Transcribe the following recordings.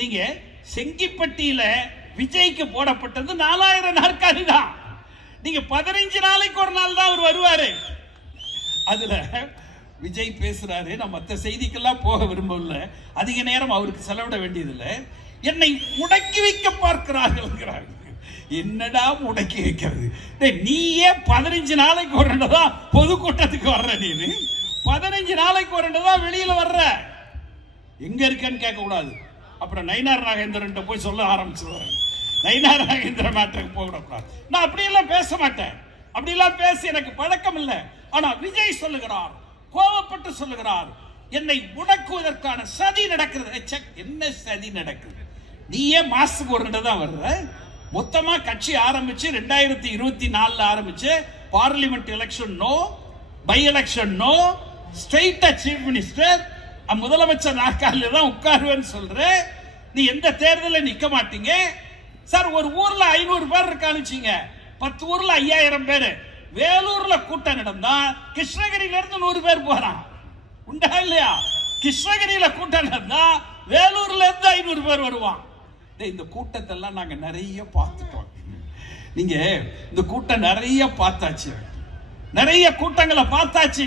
நீங்க செங்கிப்பட்டியில விஜய்க்கு போடப்பட்டது 4000 நாற்காலி தான். நீங்க 15 நாளைக்கு ஒரு நாள் தான் அவர் வருவாரு. அதுல விஜய் பேசுறாரு, நான் மற்ற செய்திக்கெல்லாம் போக விரும்பல, அதிக நேரம் அவருக்கு செலவிட வேண்டியதில்லை. என்னை முடக்கி வைக்க பார்க்கிறார்கள். என்னடா முடக்கி வைக்கிறது? நீயே 15 நாளைக்கு ஒரு தான் பொதுக்கூட்டத்துக்கு வர்ற, நீ 15 நாளைக்கு ஒரு தான் வெளியில வர்ற, எங்க இருக்கன்னு கேட்க கூடாது. அப்புறம் நயினார் நாகேந்திரன் போய் சொல்ல ஆரம்பிச்சுடுவாங்க, நயினார் நாகேந்திர மேட்டருக்கு போகக்கூடாது. நான் அப்படியெல்லாம் பேச மாட்டேன், அப்படியெல்லாம் பேசி எனக்கு பழக்கம் இல்லை. ஆனா விஜய் சொல்லுகிறார், கோபப்பட்டு சொல்லுகிறார், என்னை முடக்குவதற்கான சதி நடக்கிறது. என்ன சதி நடக்குது? நீயே மாசத்துக்கு ஒரு தான் வர்ற. மொத்தமா கட்சி ஆரம்பிச்சு 2024 ஆரம்பிச்சு parliament election no, by election no, ஸ்ட்ரெயிட்டா சீஃப் மினிஸ்டர் முதலமைச்சர் நாற்காலில தான் உட்காருவேன்னு சொல்ற. நீ எந்த தேர்தலில் நிக்க மாட்டீங்க சார். ஒரு ஊர்ல 500 பேர் இருக்கானுச்சிங்க, 10 ஊர்ல 5000 பேர். வேலூர்ல கூட்டம் நடந்தா கிருஷ்ணகிரியில இருந்து 100 பேர் போறான், உண்டா இல்லையா? கிருஷ்ணகிரியில கூட்டம் நடந்தா வேலூர்ல இருந்து 500 பேர் வருவான். இந்த கூட்டத்தை எல்லாம் நாங்க நிறைய பார்த்துட்டோம். நீங்க இந்த கூட்டம் நிறைய பார்த்தாச்சு, நிறைய கூட்டங்களை பார்த்தாச்சு.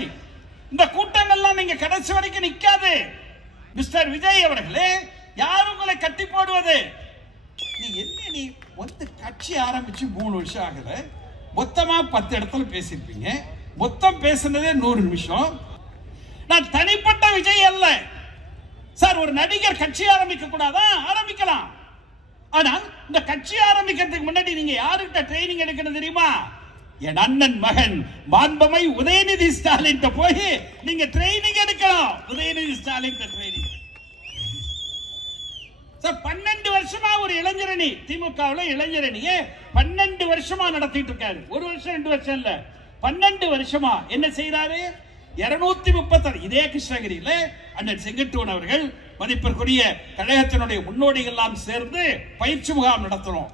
இந்த கூட்டங்கள்லாம் நீங்க கடைசி வரைக்கும் நிக்காது. மிஸ்டர் விஜய் அவர்களே, யார் உங்களை கட்டி போடுவது? நீ என்ன, நீ வந்து கட்சி ஆரம்பிச்சு 3 வருஷம் ஆகல, மொத்தமா 10 இடத்துல பேசியிருப்பீங்க. மொத்தம் பேசுனதே 100 நிமிஷம். நான் தனிப்பட்ட விஜய் அல்ல சார். ஒரு நடிகர் கட்சி ஆரம்பிக்க கூடாதா? ஆரம்பிக்கலாம். ஆனால் இந்த கட்சி ஆரம்பிக்கிறதுக்கு முன்னாடி நீங்க யாருக்கிட்ட ட்ரைனிங் எடுக்கணும் தெரியுமா? என் அண்ணன் மகன் மாண்பமை உதயநிதி ஸ்டாலின் போய் நீங்க ட்ரைனிங் எடுக்கணும். Udhayanidhi Stalin training sir. 12 வருஷமா ஒரு இளைஞரணி, திமுகவுல இளைஞரணியே 12 வருஷமா நடத்திட்டு இருக்காரு. 1 வருஷம் 2 வருஷம் இல்ல, 12 வருஷமா என்ன செய்யறாரு? 236 இதே கிருஷ்ணகிரியில அண்ணன் செங்கட்டுவன் அவர்கள் மதிப்பிற்குரிய கழகத்தினுடைய முன்னோடிகள் எல்லாம் சேர்ந்து பயிற்சி முகாம் நடத்துறோம்.